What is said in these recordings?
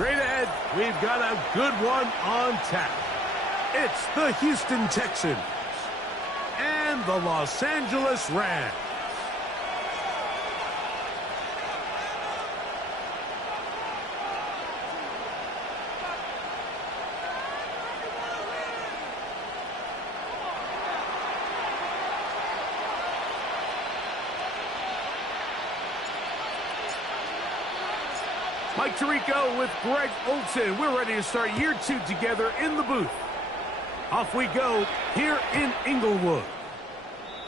Straight ahead, we've got a good one on tap. It's the Houston Texans and the Los Angeles Rams. Mike Tirico with Greg Olsen. We're ready to start year 2 together in the booth. Off we go here in Inglewood.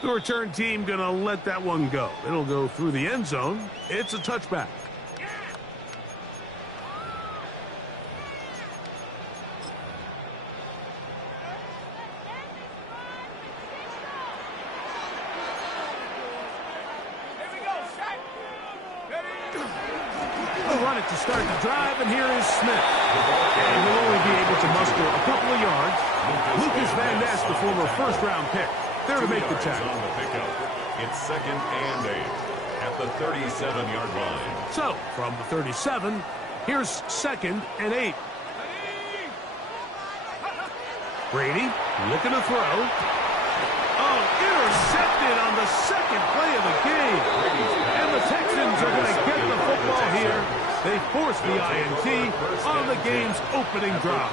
The return team going to let that one go. It'll go through the end zone. It's a touchback. Run it to start the drive, and here is Smith. And he'll only be able to muster a couple of yards. Lucas Van Ness, the former first-round pick, there to make the tackle. It's 2nd and 8 at the 37-yard line. So, from the 37, here's 2nd and 8. Brady looking to throw. Oh, intercepted on the second play of the game. And the Texans are going to get the football here. They force the INT on the game's opening drive.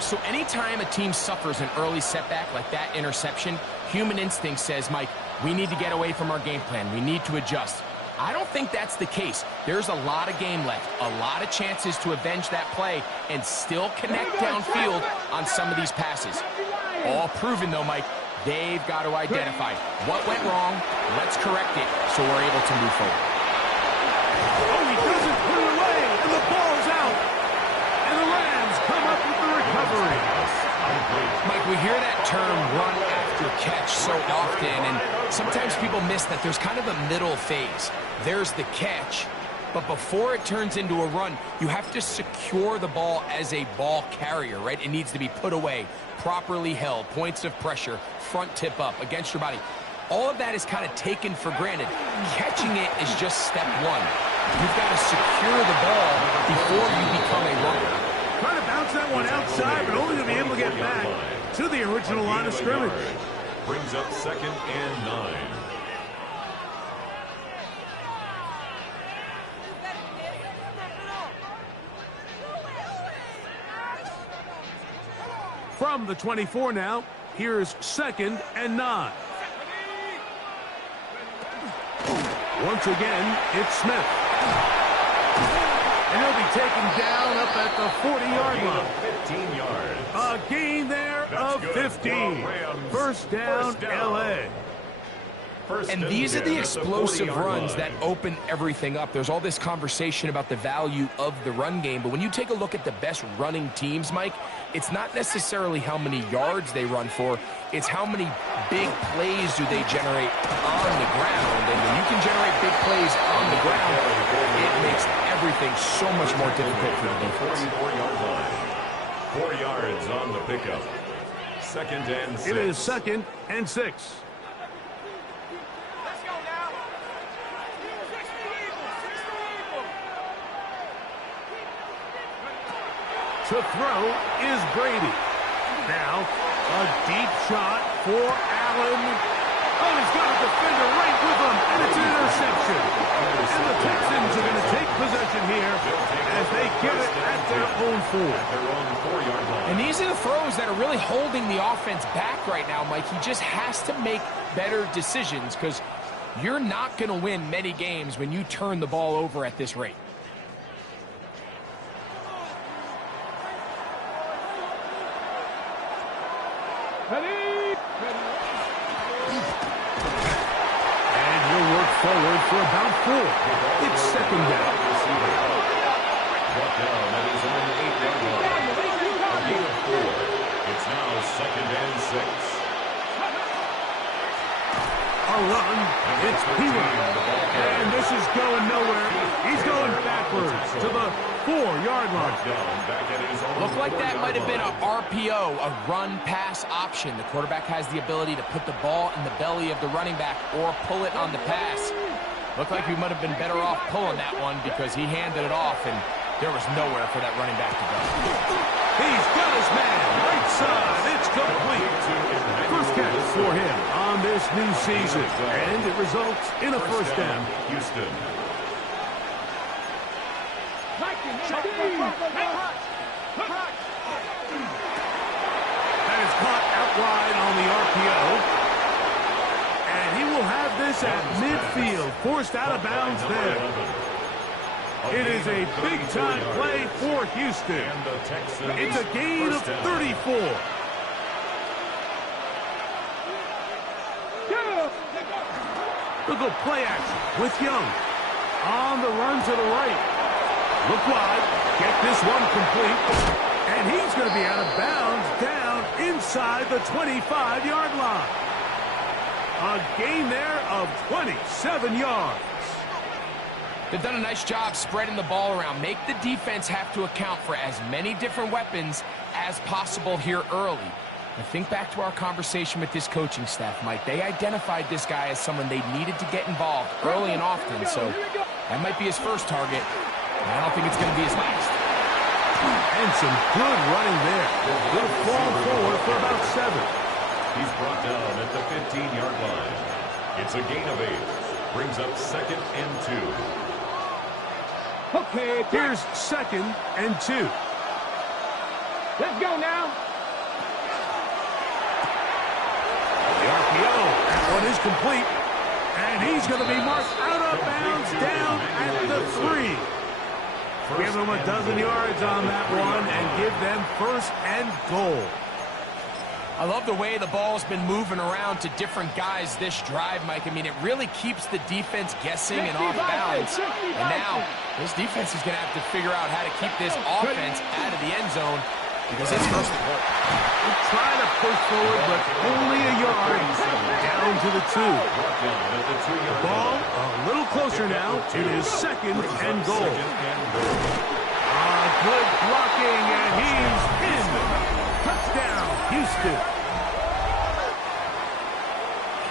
So anytime a team suffers an early setback like that interception, human instinct says, Mike, we need to get away from our game plan. We need to adjust. I don't think that's the case. There's a lot of game left, a lot of chances to avenge that play and still connect downfield on some of these passes. All proven, though, Mike. They've got to identify what went wrong. Let's correct it so we're able to move forward. Oh, he doesn't put it away, and the ball's out. And the Rams come up with the recovery. Mike, we hear that term run after catch so often, and sometimes people miss that there's kind of a middle phase. There's the catch, but before it turns into a run, you have to secure the ball as a ball carrier, right? It needs to be put away, properly held, points of pressure, front tip up against your body. All of that is kind of taken for granted. Catching it is just step one. You've got to secure the ball before you become a runner. Trying to bounce that one outside, but only to be able to get back to the original line of scrimmage. Brings up 2nd and 9. From the 24 now, here's 2nd and 9. Once again, it's Smith. And he'll be taken down up at the 40-yard line. 15 yards. A gain there of 15. First down, L.A. And these are the explosive runs that open everything up. There's all this conversation about the value of the run game, but when you take a look at the best running teams, Mike, it's not necessarily how many yards they run for, it's how many big plays do they generate on the ground. And when you can generate big plays on the ground, it makes everything so much more difficult for the defense. 44-yard line. 4 yards on the pickup. 2nd and 6. It is 2nd and 6. To throw is Brady. Now, a deep shot for Allen. Oh, he's got a defender right with him, and it's an interception. And the Texans are going to take possession here as they get it at their own 4. And these are the throws that are really holding the offense back right now, Mike. He just has to make better decisions because you're not going to win many games when you turn the ball over at this rate. And he'll work forward for about 4. It's 2nd down. Brought down, that is on the 8-yard line. A gain of 4. It's now 2nd and 6. A run. It's Peter. And this is going nowhere. He's going backwards to the 4-yard line. Looked like that might have been a RPO, a run-pass option. The quarterback has the ability to put the ball in the belly of the running back or pull it on the pass. Looked like we might have been better off pulling that one because he handed it off, and There was nowhere for that running back to go. He's got his man. Right side. It's complete. First catch for him on this new season. And it results in a first down. Houston. That is caught out wide on the RPO. And he will have this at midfield. Forced out of bounds there. It is a big-time play for Houston. It's a gain of 34. Look at play action with Young. On the run to the right. Look wide. Get this one complete. And he's going to be out of bounds down inside the 25-yard line. A gain there of 27 yards. They've done a nice job spreading the ball around. Make the defense have to account for as many different weapons as possible here early. And think back to our conversation with this coaching staff, Mike. They identified this guy as someone they needed to get involved early and often. So that might be his first target. And I don't think it's going to be his last. And some good running there. He'll fall forward for about 7. He's brought down at the 15-yard line. It's a gain of 8. Brings up 2nd and 2. Okay, here's 2nd and 2. Let's go now. The RPO, that one is complete. And he's going to be marked out of bounds down at the 3. Give them a dozen yards on that one and give them 1st and goal. I love the way the ball's been moving around to different guys this drive, Mike. I mean, it really keeps the defense guessing and off balance. And now, this defense is going to have to figure out how to keep this offense out of the end zone because it's first and goal. They try to push forward, but only a yard down to the 2. The ball a little closer now. It is 2nd and goal. Good blocking, and he's in. Touchdown, Houston.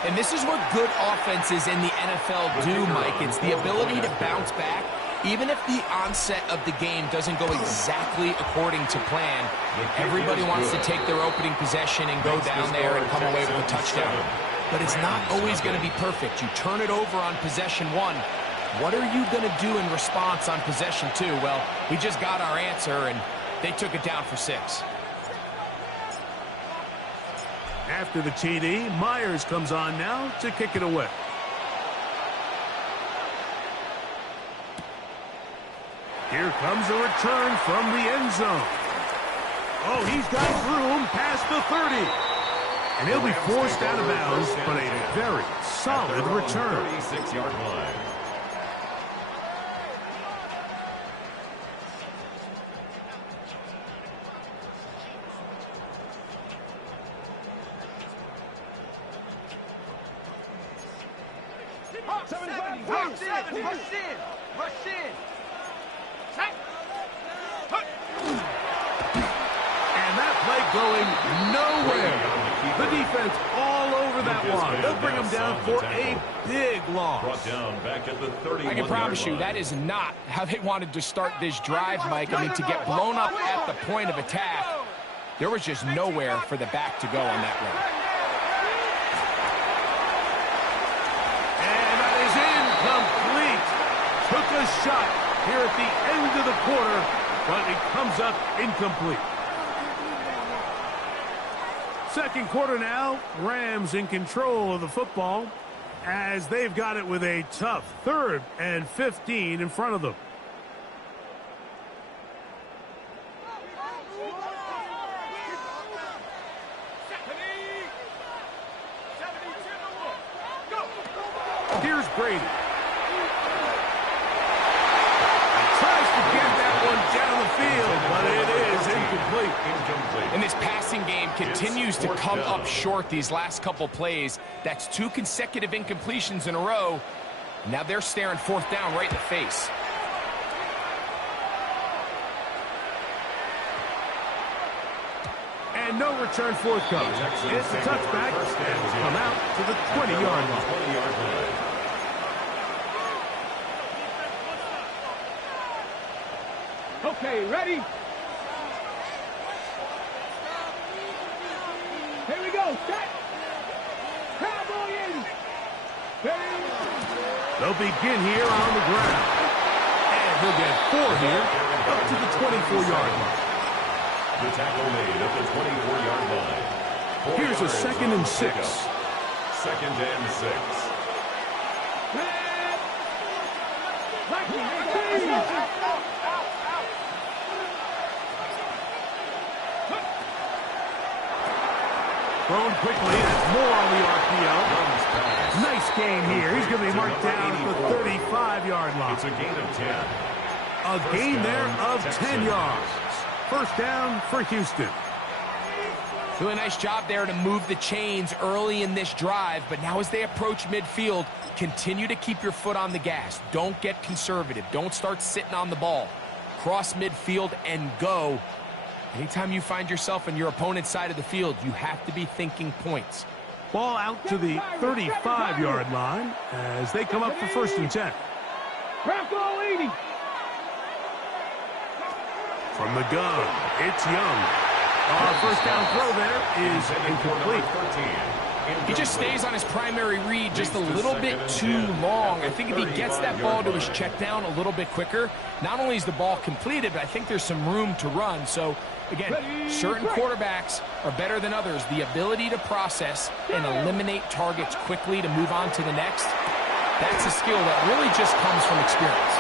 And this is what good offenses in the NFL do, Mike. It's the ability to bounce back. Even if the onset of the game doesn't go exactly according to plan, everybody wants to take their opening possession and go down there and come away with a touchdown. But it's not always going to be perfect. You turn it over on possession 1. What are you going to do in response on possession 2? Well, we just got our answer, and they took it down for 6. After the TD, Myers comes on now to kick it away. Here comes a return from the end zone. Oh, he's got room past the 30. And he'll be forced out of bounds, but a very solid return. 36-yard line. Rush in. And that play going nowhere. The defense all over that one. They'll bring him down for a big loss. Brought down back at the 31-yard line. I can promise you that is not how they wanted to start this drive, Mike. I mean, to get blown up at the point of attack, there was just nowhere for the back to go on that run. And that is incomplete. Took a shot here at the end of the quarter, but it comes up incomplete. Second quarter now, Rams in control of the football as they've got it with a tough 3rd and 15 in front of them. Here's Brady. Tries to get that one down the field, but it is incomplete. And this passing game continues to come up short these last couple plays. That's 2 consecutive incompletions in a row. Now they're staring 4th down right in the face. And no return forthcoming. It's a touchback, and will come out to the 20-yard line. Okay, ready? Here we go. Set. Cowboy in. Ready? They'll begin here on the ground. And he'll get 4 here up to the 24-yard line. The tackle made at the 24-yard line. Here's a 2nd and 6. 2nd and 6. Thrown quickly. That's more on the RPO. Nice gain here. He's going to be marked down at the 35-yard line. It's a gain of 10. A gain there of 10 yards. First down for Houston. Really nice job there to move the chains early in this drive, but now as they approach midfield, continue to keep your foot on the gas. Don't get conservative. Don't start sitting on the ball. Cross midfield and go. Anytime you find yourself on your opponent's side of the field, you have to be thinking points. Ball out to the 35-yard line as they come up for 1st and 10. Bronco 80. From the gun, it's Young. Our first down throw there is incomplete. He just stays on his primary read just a little bit too long. I think if he gets that ball to his check down a little bit quicker, not only is the ball completed, but I think there's some room to run. So, again, certain quarterbacks are better than others. The ability to process and eliminate targets quickly to move on to the next, that's a skill that really just comes from experience.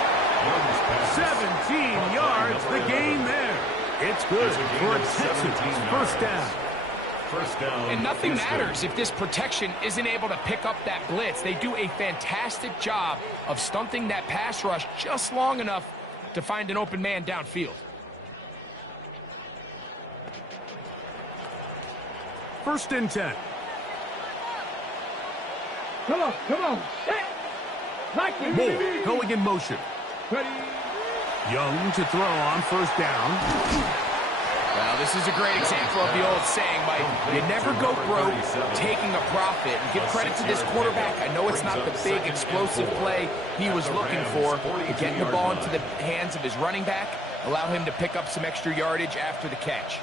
17 yards, the gain there. It's good for a Texans first down. And nothing matters if this protection isn't able to pick up that blitz. They do a fantastic job of stunting that pass rush just long enough to find an open man downfield. First and 10. Come on, come on. Moore going in motion. Ready? Young to throw on first down. Well, this is a great example of the old saying, Mike. You never go broke taking a profit. And give credit to this quarterback. I know it's not the big explosive play he was looking for, but getting the ball into the hands of his running back, allow him to pick up some extra yardage after the catch.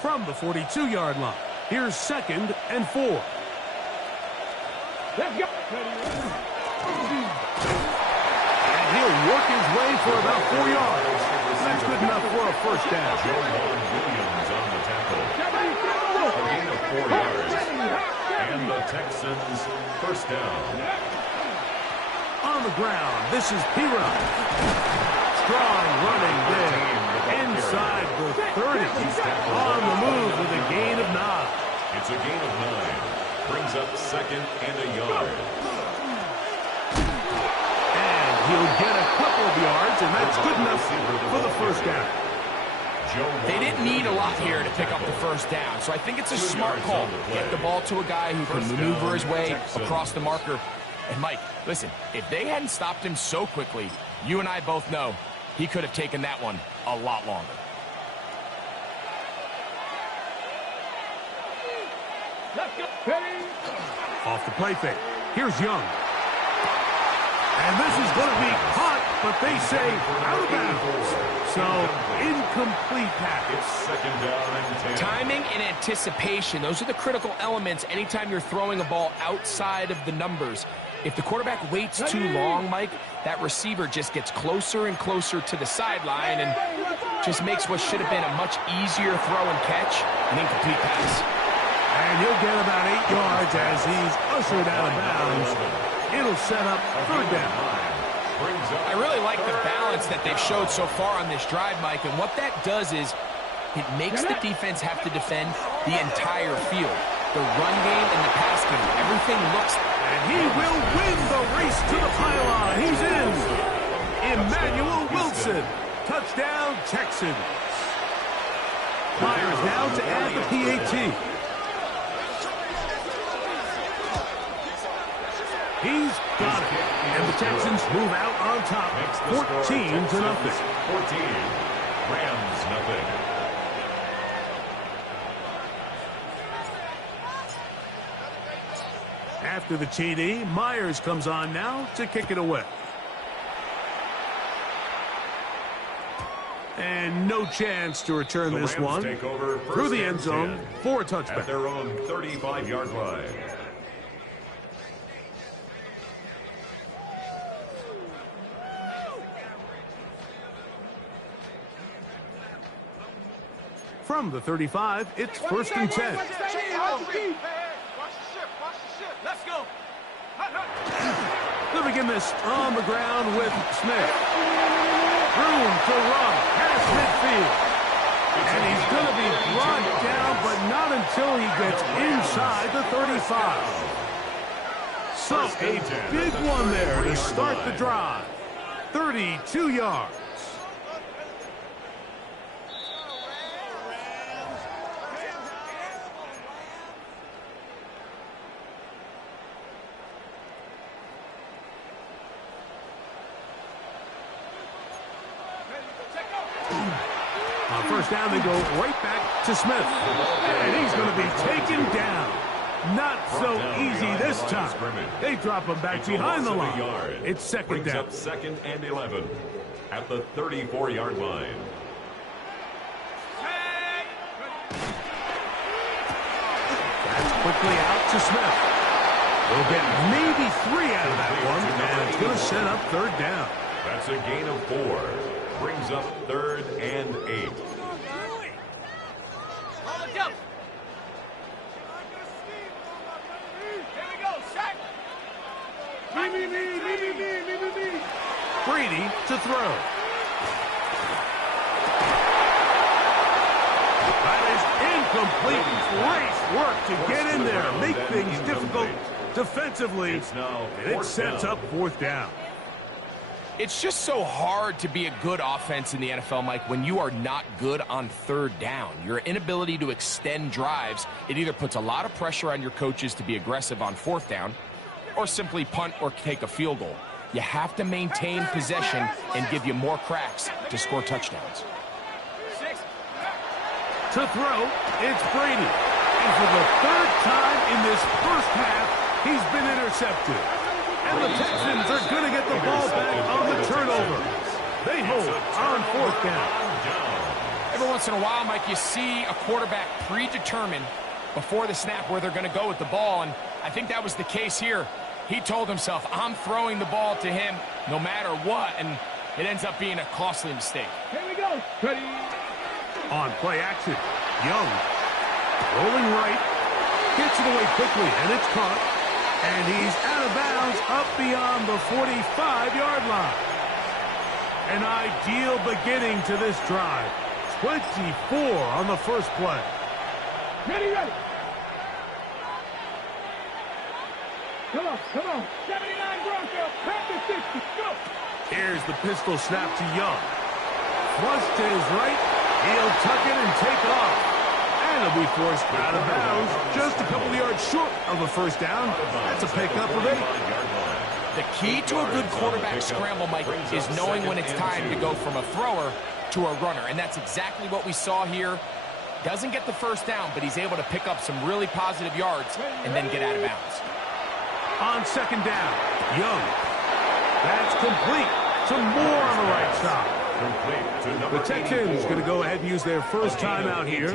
From the 42-yard line, here's 2nd and 4. Let's go. And he'll work his way for about 4 yards. That's good enough for a first down. Williams on the tackle. A gain of 4 yards. And the Texans first down. On the ground, this is P-Rod. Strong running there. Inside the 30. On the move with a gain of 9. It's a gain of 9. Brings up 2nd and a yard. And he'll get a couple of yards, and that's good enough for the first down. They didn't need a lot here to pick up the first down, so I think it's a smart call. Get the ball to a guy who can maneuver his way across the marker. And, Mike, listen, if they hadn't stopped him so quickly, you and I both know he could have taken that one a lot longer. Let's go. Ready? Off the play fake. Here's Young. And this is going to be caught, but they say out of bounds. So, incomplete pass. It's 2nd down and 10. Timing and anticipation, those are the critical elements anytime you're throwing a ball outside of the numbers. If the quarterback waits too long, Mike, that receiver just gets closer and closer to the sideline and just makes what should have been a much easier throw and catch an incomplete pass. And he'll get about 8 yards as he's ushered out of bounds. It'll set up 3rd down. I really like the balance that they've showed so far on this drive, Mike, and what that does is it makes the defense have to defend the entire field. The run game and the pass game, everything looks... And he will win the race to the pylon. He's in. Emmanuel Wilson. Touchdown, Texans. Myers now to add the PAT. He's got it. And the Texans move out on top, 14-0. 14. Rams, nothing. After the TD, Myers comes on now to kick it away. And no chance to return this one through the end zone for a touchback. At their own 35-yard line. From the 35, it's 1st and 10. Watch the ship. Let's go. They'll begin this on the ground with Smith. Room to run past midfield. And he's going to be brought down, but not until he gets inside the 35. So a big one there to start the drive. 32 yards. On first down, they go right back to Smith. And he's going to be taken down. Not so easy this time. They drop him back behind the line. It's second down. Up 2nd and 11 at the 34-yard line. That's quickly out to Smith. They'll get maybe 3 out of that one, and it's going to set up 3rd down. That's a gain of 4. Brings up 3rd and 8. Brady to throw. That is incomplete. Great work to get in there, make things difficult defensively, and it sets up 4th down. It's just so hard to be a good offense in the NFL, Mike, when you are not good on 3rd down. Your inability to extend drives, it either puts a lot of pressure on your coaches to be aggressive on 4th down or simply punt or take a field goal. You have to maintain possession and give you more cracks to score touchdowns. To throw, it's Brady. And for the 3rd time in this first half, he's been intercepted. And the Texans are going to get the ball back on the turnover. They hold on 4th down. Every once in a while, Mike, you see a quarterback predetermined before the snap where they're going to go with the ball, and I think that was the case here. He told himself, I'm throwing the ball to him no matter what, and it ends up being a costly mistake. Here we go. Ready. On play action, Young rolling right, gets it away quickly, and it's caught. And he's out of bounds up beyond the 45-yard line. An ideal beginning to this drive. 24 on the first play. Ready. Come on. 79 Bronco. Back to 60. Go. Here's the pistol snap to Young. Flush to his right. He'll tuck it and take off. And he'll be forced out of bounds. Just a couple of yards short of a 1st down. That's a pickup of 8. The key to a good quarterback scramble, Mike, is knowing when it's time to go from a thrower to a runner. And that's exactly what we saw here. Doesn't get the 1st down, but he's able to pick up some really positive yards and then get out of bounds. On 2nd down, Young. That's complete. Some more on the right side. The Texans going to go ahead and use their first timeout here.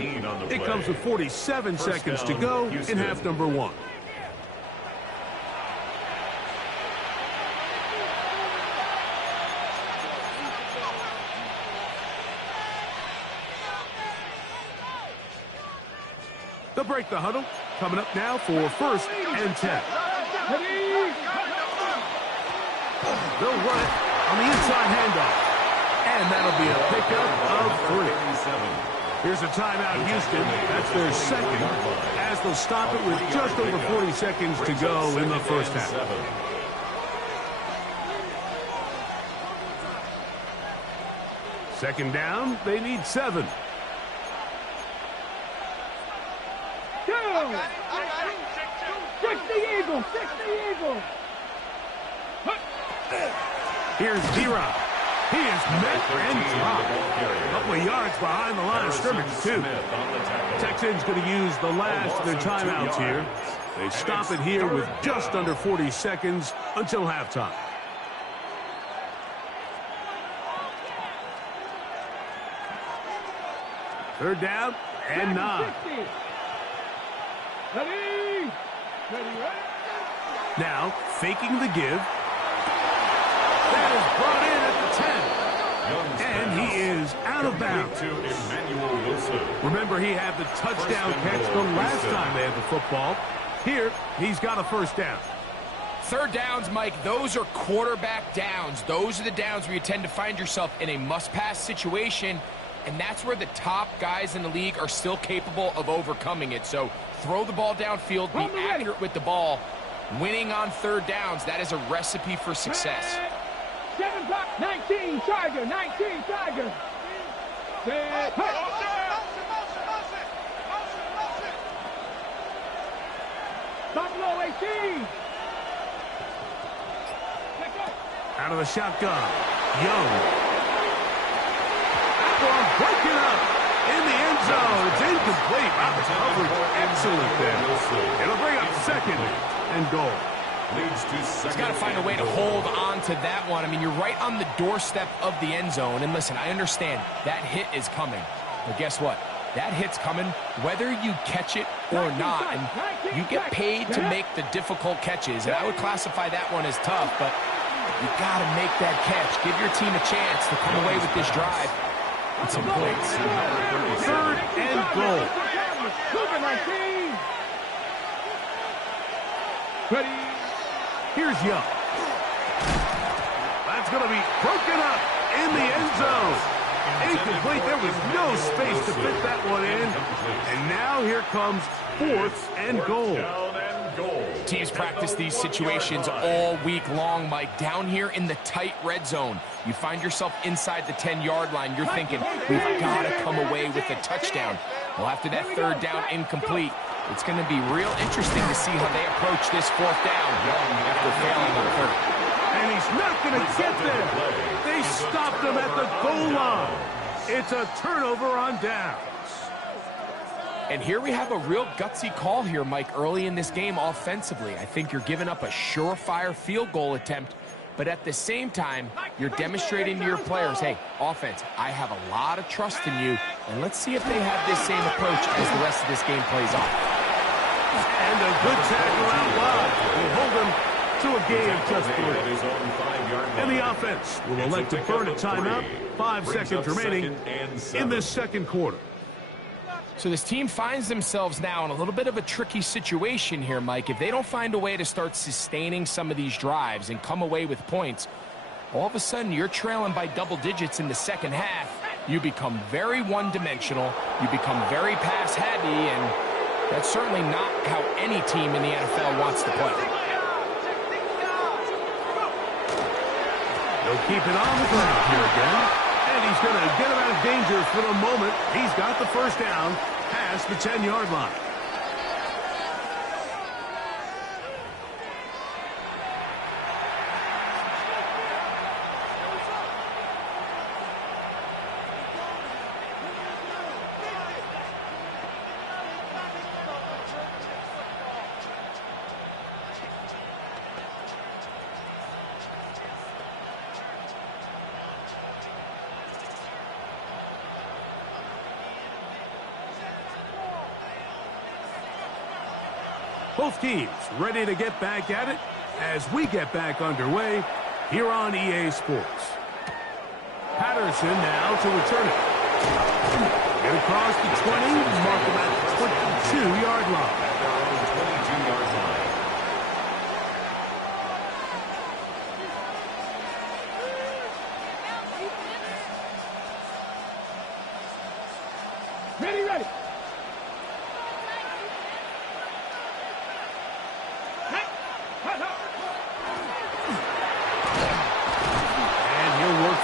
It comes with 47 seconds to go in half number 1. They'll break the huddle. Coming up now for 1st and 10. They'll run it on the inside handoff. And that'll be a pickup of 3. Here's a timeout, Houston. That's their 2nd, as they'll stop it with just over 40 seconds to go in the first half. Second down, they need 7. Go. 60 Eagles. Here's D-Rock. He is met and dropped. A couple of yards behind the line of scrimmage, too. Texans going to use the last of their timeouts here. They stop it here with just under 40 seconds until halftime. Third down and 9. Ready. Now, faking the give. That is brought in at the 10. And he is out of bounds. Remember, he had the touchdown catch the last time they had the football. Here, he's got a first down. Third downs, Mike, those are quarterback downs. Those are the downs where you tend to find yourself in a must-pass situation, and that's where the top guys in the league are still capable of overcoming it. So throw the ball downfield, be accurate with the ball. Winning on third downs, that is a recipe for success. 7 block, 19, Tiger, 19, Tiger. Buffalo 18. Out of the shotgun, Young. That ball broken up in the end zone. It's incomplete. Wow, the coverage excellent there. It'll bring up second and goal. He's got to find a way to hold on to that one. I mean, you're right on the doorstep of the end zone. And listen, I understand that hit is coming. But guess what? That hit's coming whether you catch it or not. And you get paid to make the difficult catches. And I would classify that one as tough, but you got to make that catch. Give your team a chance to come away with this drive. It's important. Third and goal. Ready. Here's Young. That's going to be broken up in the end zone. Incomplete. There was no space to fit that one in. And now here comes fourth and goal. Teams practice these situations all week long, Mike. Down here in the tight red zone, you find yourself inside the 10-yard line. You're thinking, we've got to come away with a touchdown. Well, after that third down incomplete, it's going to be real interesting to see how they approach this fourth down after failing on third. And he's not going to get there. They stopped him at the goal line. It's a turnover on downs. And here we have a real gutsy call here, Mike, early in this game offensively. I think you're giving up a surefire field goal attempt, but at the same time, you're demonstrating to your players, hey, offense, I have a lot of trust in you, and let's see if they have this same approach as the rest of this game plays on. And a good tackle out wide will hold them to a gain of just 3. And the offense will elect to burn a timeout. 5 seconds remaining in this second quarter. So this team finds themselves now in a little bit of a tricky situation here, Mike. If they don't find a way to start sustaining some of these drives and come away with points, all of a sudden you're trailing by double digits in the second half. You become very one-dimensional. You become very pass-heavy, and that's certainly not how any team in the NFL wants to play. They'll keep it on the ground here again. And he's going to get him out of danger for the moment. He's got the first down past the 10-yard line. Both teams ready to get back at it as we get back underway here on EA Sports. Patterson now to return it. Get across the 20, mark him at the 22-yard line. At their own 22-yard line. Ready, ready.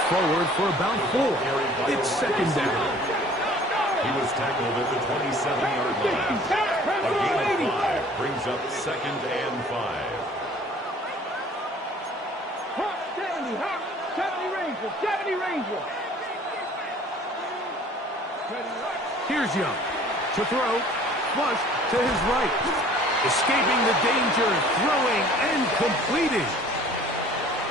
Forward for about 4. It's second down. He was tackled at the 27-yard line. A gain of 5 brings up second and 5. 70 Rangers, 70 Rangers. Here's Young to throw, flush to his right. Escaping the danger, throwing, and completing.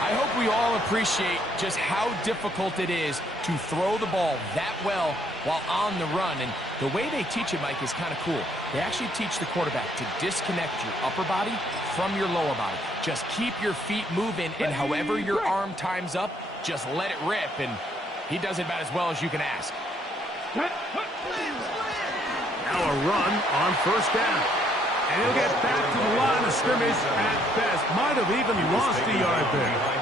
I hope we all appreciate just how difficult it is to throw the ball that well while on the run. And the way they teach it, Mike, is kind of cool. They actually teach the quarterback to disconnect your upper body from your lower body. Just keep your feet moving, and however your arm times up, just let it rip. And he does it about as well as you can ask. Now a run on first down. And he'll get back to the line of scrimmage at best. Might have even lost a yard there.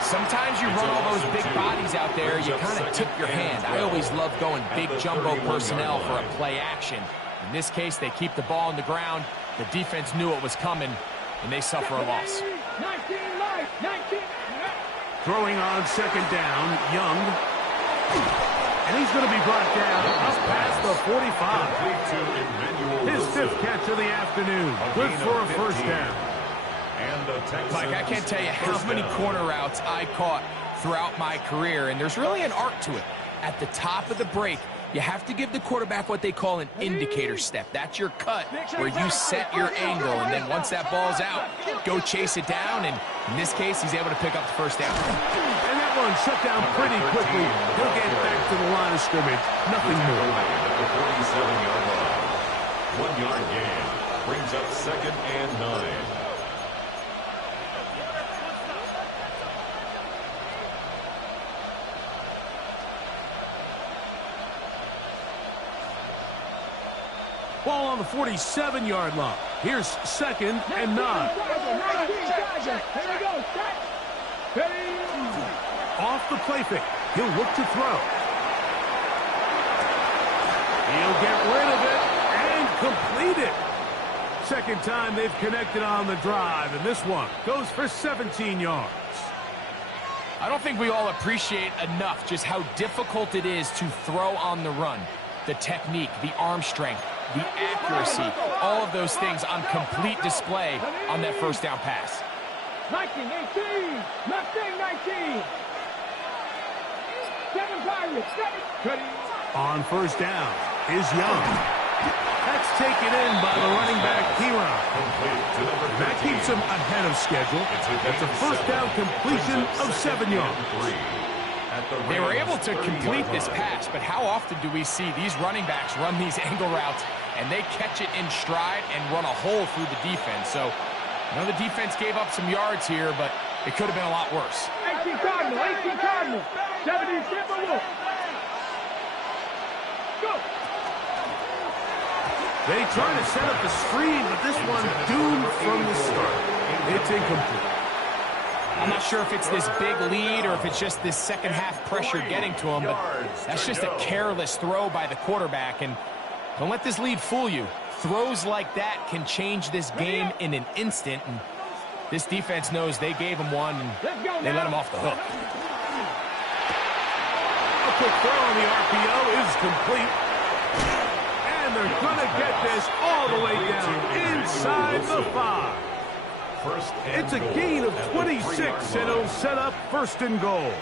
Sometimes you run all those big bodies out there, you kind of tip your hand. I always love going big jumbo personnel for a play action. In this case, they keep the ball on the ground. The defense knew it was coming, and they suffer a loss. 19. Throwing on second down, Young. And he's going to be brought down up past the 45. His fifth catch of the afternoon. Good for a first down. Mike, I can't tell you how many corner routes I caught throughout my career, and there's really an art to it. At the top of the break, you have to give the quarterback what they call an indicator step. That's your cut where you set your angle, and then once that ball's out, go chase it down, and in this case, he's able to pick up the first down. And that one shut down pretty quickly. He'll get back to the line of scrimmage. Nothing more. At the 47-yard line. 1 yard gain brings up 2nd and 9. Ball on the 47-yard line. Here's 2nd and 9. Off the play fake. He'll look to throw. He'll get rid of it and complete it. Second time they've connected on the drive, and this one goes for 17 yards. I don't think we all appreciate enough just how difficult it is to throw on the run. The technique, the arm strength, the accuracy, all of those things on complete display on that first down pass. 19. On first down is Young. That's taken in by the running back, Kieran. That keeps him ahead of schedule. That's a first down completion of 7 yards. They were able to complete this pass, but how often do we see these running backs run these angle routes and they catch it in stride and run a hole through the defense? So, I know the defense gave up some yards here, but it could have been a lot worse. 18 Cardinal. 70 Timberwolves. Go. They try to set up the screen, but this one doomed from the start. It's incomplete. I'm not sure if it's this big lead or if it's just this second half pressure getting to him, but that's just a careless throw by the quarterback. And don't let this lead fool you. Throws like that can change this game in an instant. And this defense knows they gave him one, and they let him off the hook. A quick throw on the RPO is complete. And they're going to get this all the way down inside the 5. It's a gain of 26, and it'll set up 1st and goal.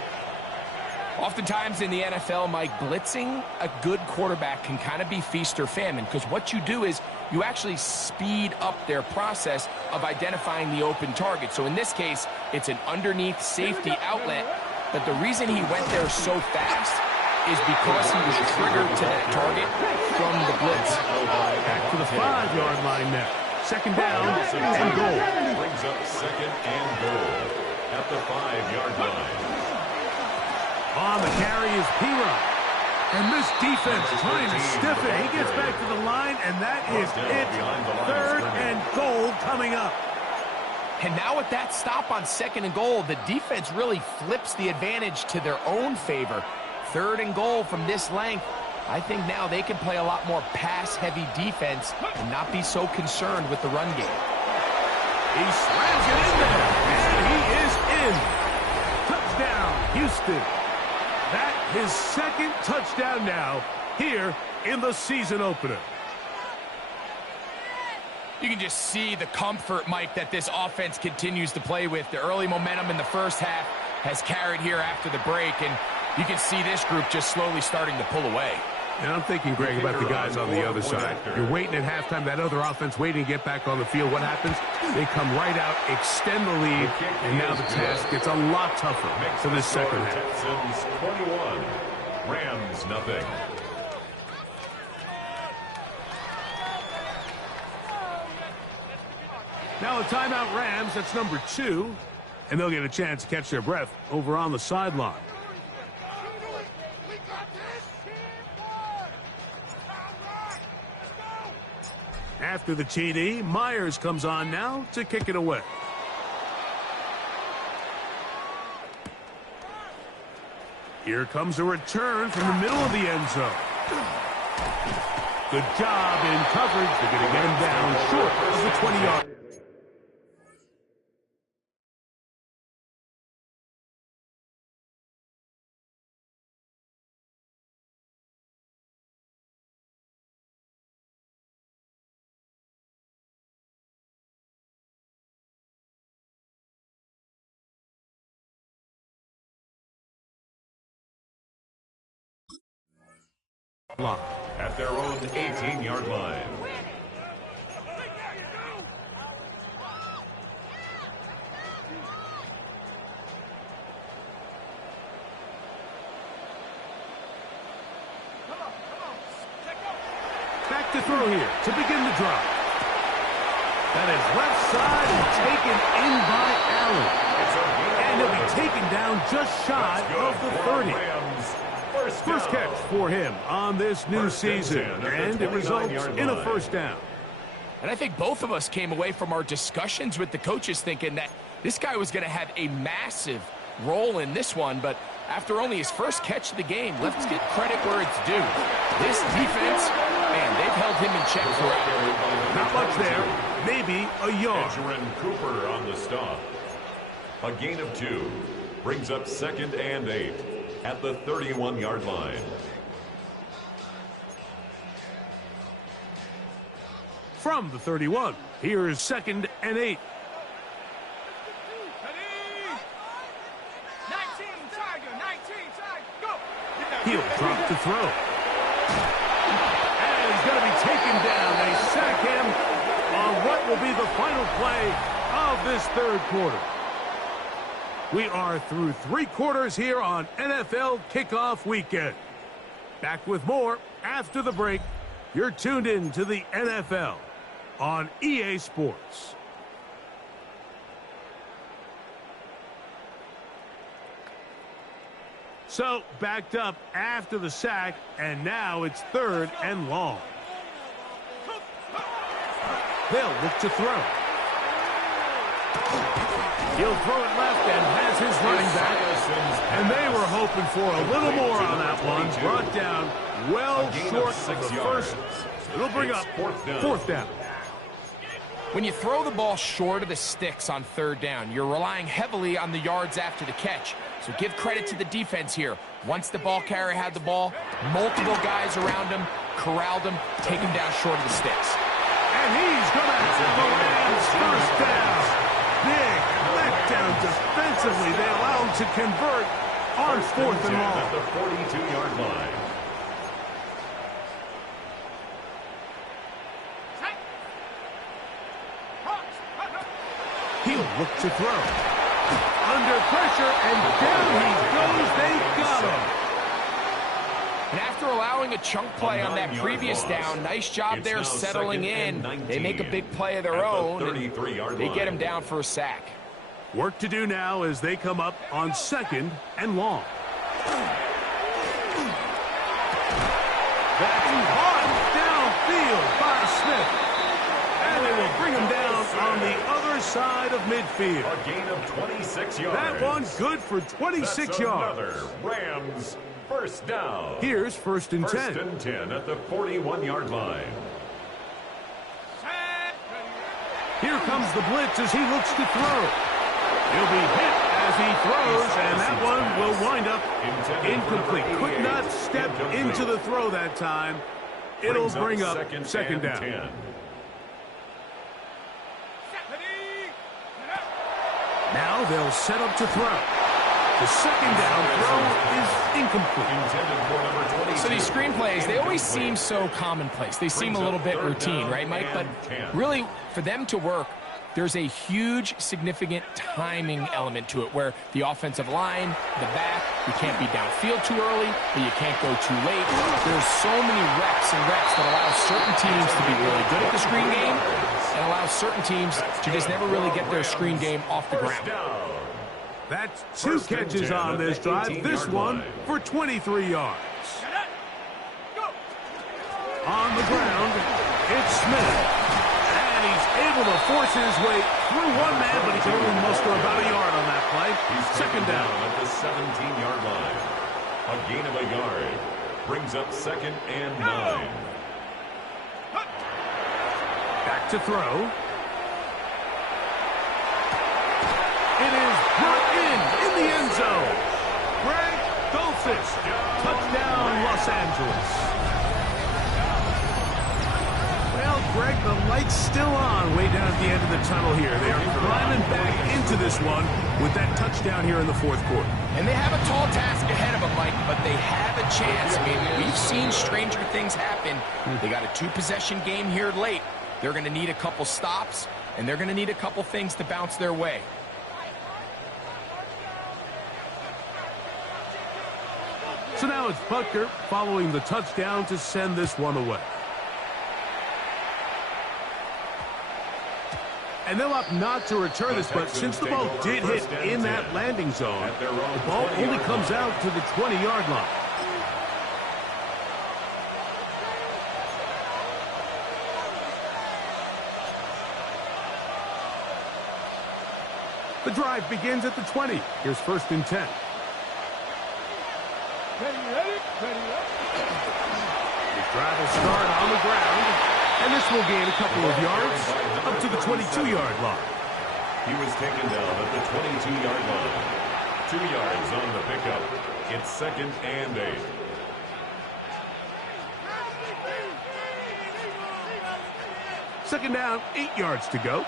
Oftentimes in the NFL, Mike, blitzing a good quarterback can kind of be feast or famine, because what you do is you actually speed up their process of identifying the open target. So in this case, it's an underneath safety outlet, but the reason he went there so fast is because he was triggered to that target from the blitz. Back to the 5-yard line now. 2nd down and goal. Brings up 2nd and goal at the 5-yard line. On the carry is Piron. And this defense trying to stiff it. He gets back to the line, and that is it. 3rd and goal coming up. And now with that stop on 2nd and goal, the defense really flips the advantage to their own favor. 3rd and goal from this length. I think now they can play a lot more pass-heavy defense and not be so concerned with the run game. He slams it in there, and he is in. Touchdown, Houston. That his 2nd touchdown now here in the season opener. You can just see the comfort, Mike, that this offense continues to play with. The early momentum in the first half has carried here after the break, and you can see this group just slowly starting to pull away. And I'm thinking, Greg, about the guys on the other side. You're waiting at halftime, that other offense waiting to get back on the field. What happens? They come right out, extend the lead, and now the task gets a lot tougher for this second half. Texans 21, Rams nothing. Now a timeout Rams, that's number 2, and they'll get a chance to catch their breath over on the sideline. After the TD, Myers comes on now to kick it away. Here comes a return from the middle of the end zone. Good job in coverage. They're going to get him down short of the 20-yard. At their own 18-yard line. Back to throw here to begin the drive. That is left side and taken in by Allen. And he'll be taken down just shy of the 30. First catch for him on this new season, and it results in a first down. And I think both of us came away from our discussions with the coaches thinking that this guy was going to have a massive role in this one, but after only his first catch of the game, let's get credit where it's due. This defense, man, they've held him in check forever. Not much there, maybe a yard. Edgerrin Cooper on the stop. A gain of 2 brings up 2nd and 8 at the 31-yard line. From the 31, here is 2nd and 8. 19, Tiger, 19, Tiger, go! He'll drop to throw. And he's going to be taken down. They sack him on what will be the final play of this third quarter. We are through 3 quarters here on NFL Kickoff Weekend. Back with more after the break. You're tuned in to the NFL on EA Sports. So, backed up after the sack, and now it's 3rd and long. They'll look to throw. He'll throw it left and has his running back. And they were hoping for a little more on that one. Brought down well short of the first. It'll bring up 4th down. When you throw the ball short of the sticks on 3rd down, you're relying heavily on the yards after the catch. So give credit to the defense here. Once the ball carrier had the ball, multiple guys around him, corralled him, take him down short of the sticks. And he's going to have the Rams first down. Big letdown defensively. They allow him to convert on 4th and long. At the 42-yard line. He'll look to throw. Under pressure, and down he goes. They got him. And after allowing a chunk play on that previous down, nice job there settling in. They make a big play of their own, and they get him down for a sack. Work to do now as they come up on 2nd and long. That's hard downfield by Smith. And they will bring him down on the other side of midfield. A gain of 26 yards. That one good for 26 yards. Another Rams first down. Here's 1st and 10. 1st and 10 at the 41-yard line. Here comes the blitz as he looks to throw. He'll be hit as he throws, and that one will wind up incomplete. Could not step into the throw that time. It'll bring up 2nd down. 10. Now they'll set up to throw. The second down throw is incomplete. So these screen plays, they always seem so commonplace. They seem a little bit routine, right, Mike? But really, for them to work, there's a huge, significant timing element to it where the offensive line, the back, you can't be downfield too early, but you can't go too late. There's so many reps and reps that allow certain teams to be really good at the screen game and allow certain teams to just never really get their screen game off the ground. That's 2 catches on this drive. This one for 23 yards. On the ground, it's Smith. And he's able to force his way through one man, but he can only muster about a yard on that play. Second down at the 17-yard line. A gain of a yard brings up 2nd and 9. Back to throw. It is brought in the end zone. Greg Dulcich, touchdown Los Angeles. Well, Greg, the light's still on way down at the end of the tunnel here. They are climbing back into this one with that touchdown here in the 4th quarter. And they have a tall task ahead of them, Mike, but they have a chance. I mean, we've seen stranger things happen. They got a 2-possession game here late. They're going to need a couple stops, and they're going to need a couple things to bounce their way. So now it's Butker following the touchdown to send this one away. And they'll opt not to return this, but since the ball did hit in that landing zone, the ball only comes out to the 20-yard line. The drive begins at the 20. Here's 1st and 10. This drive will start on the ground, and this will gain a couple of yards up to the 22-yard line. He was taken down at the 22-yard line. 2 yards on the pickup. It's 2nd and 8. Second down, 8 yards to go.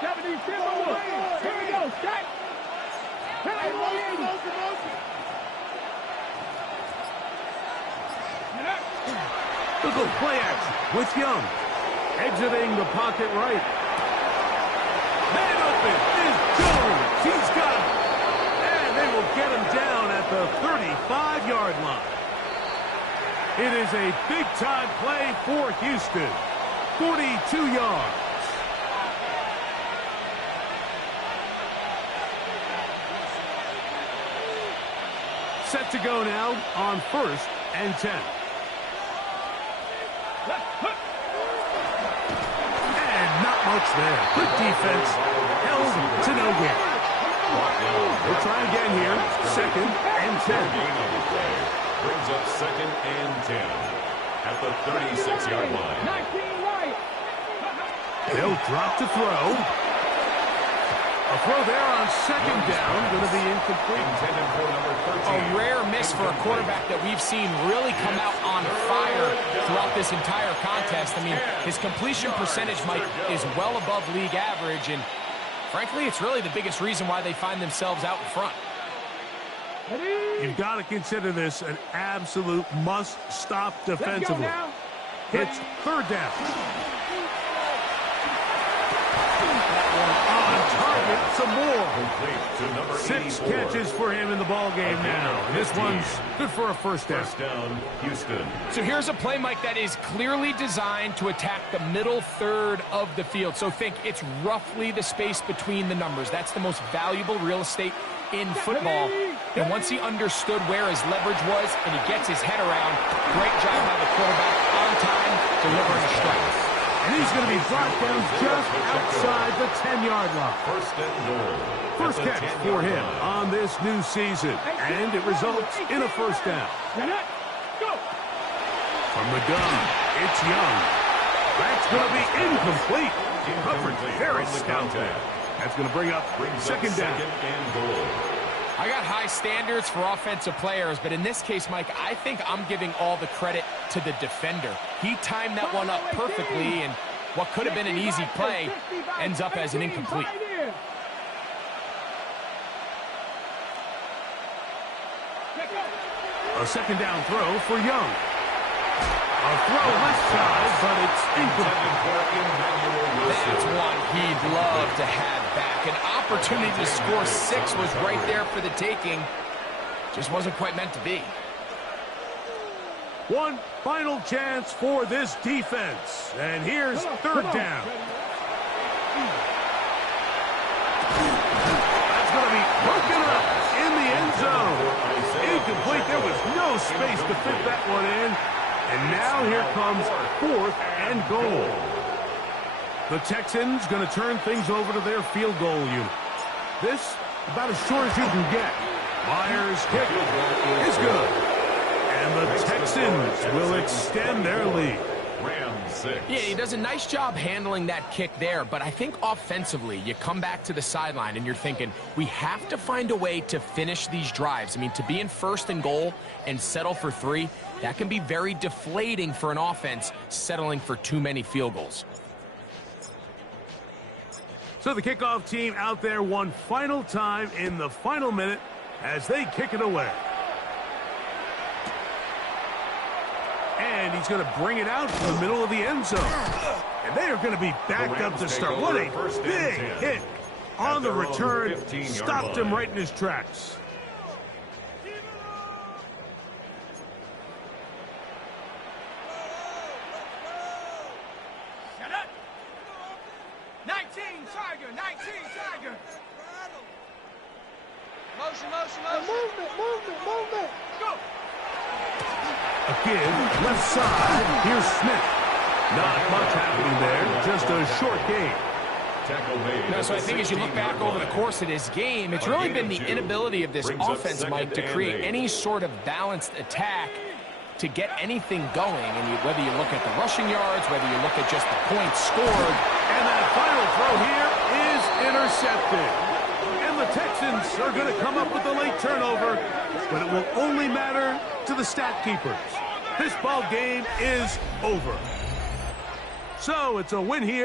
Here we go, Scott. Look at play action with Young. Exiting the pocket right. Man open is Jones. He's got it. And they will get him down at the 35-yard line. It is a big-time play for Houston. 42 yards. Set to go now on 1st and 10. And not much there. Good defense. Held to no gain. We'll try again here. 2nd and 10. Brings up 2nd and 10 at the 36-yard line. They'll drop to throw. A throw there on 2nd down, going to be incomplete. Intended for number 13. A rare miss for a quarterback that we've seen really come out on fire throughout this entire contest. I mean, his completion percentage, Mike, is well above league average, and frankly, it's really the biggest reason why they find themselves out in front. You've got to consider this an absolute must-stop defensively. It's 3rd down. On target, some more. 6 catches for him in the ball game now. This one's good for a 1st down. 1st down, Houston. So here's a play, Mike, that is clearly designed to attack the middle third of the field. So think it's roughly the space between the numbers. That's the most valuable real estate in football. And once he understood where his leverage was and he gets his head around, great job by the quarterback on time, delivering a strike. And he's going to be brought down just outside the 10-yard line. 1st and goal. First catch for him on this new season. And it results in a 1st down. From the gun, it's Young. That's going to be incomplete. Coverage very stout there. That's going to bring up 2nd down. And goal. I got high standards for offensive players, but in this case, Mike, I think I'm giving all the credit to the defender. He timed that one up perfectly, and what could have been an easy play ends up as an incomplete. A second down throw for Young. A throw left side, but it's incomplete. That's one he'd love to have back. An opportunity to score 6 was right there for the taking. Just wasn't quite meant to be. One final chance for this defense. And here's third down. That's going to be broken up in the end zone. Incomplete. There was no space to fit that one in. And now here comes 4th and goal. The Texans going to turn things over to their field goal unit. This about as short as you can get. Myers' kick is good. And the Texans will extend their lead. Rams 6. Yeah, he does a nice job handling that kick there, but I think offensively, you come back to the sideline and you're thinking, we have to find a way to finish these drives. I mean, to be in 1st and goal and settle for 3, that can be very deflating for an offense settling for too many field goals. So the kickoff team out there one final time in the final minute as they kick it away. And he's going to bring it out to the middle of the end zone. And they are going to be backed up to start. What a big hit on the return. Stopped him right in his tracks. Shut up. 19 Tiger, 19 Tiger. Motion, motion, motion. Movement. Go. Again, left side. Here's Smith. Not much happening there. Just a short game. No, so I think as you look back over the course of this game, it's really been the inability of this offense, Mike, to create any sort of balanced attack to get anything going. And whether you look at the rushing yards, whether you look at just the points scored. And that final throw here is intercepted. And the Texans are going to come up with a late turnover, but it will only matter to the stat keepers. This ball game is over. So it's a win here.